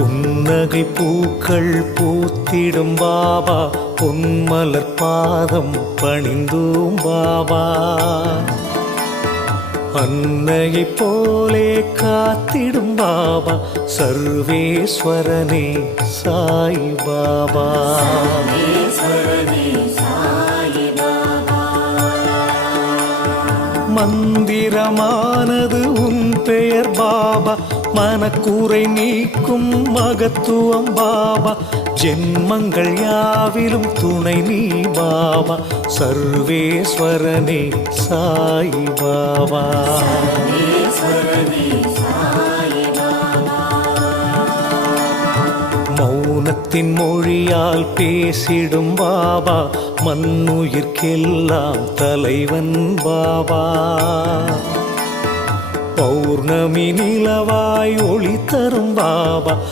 புன்னகை பூக்கள் பூத்திடும் பாபா, பொன்மலர் பாதம் பணிந்தோம் பாபா. அன்னையைப் போலே காத்திடும் பாபா, சர்வேஸ்வரனே சாய் பாபா. மந்திரமானது உன் பெயர் பாபா, மனக்கூரை நீக்கும் மகத்துவம் பாபா. ஜென்மங்கள் யாவிலும் துணை நீ பாபா, சர்வேஸ்வரனே சாய் பாபா. மௌனத்தின் மொழியால் பேசிடும் பாபா, மண்ணுயிர்க்கெல்லாம் தலைவன் பாபா. பௌர்ணமி நிலவாய் ஒளி தரும் பாபா,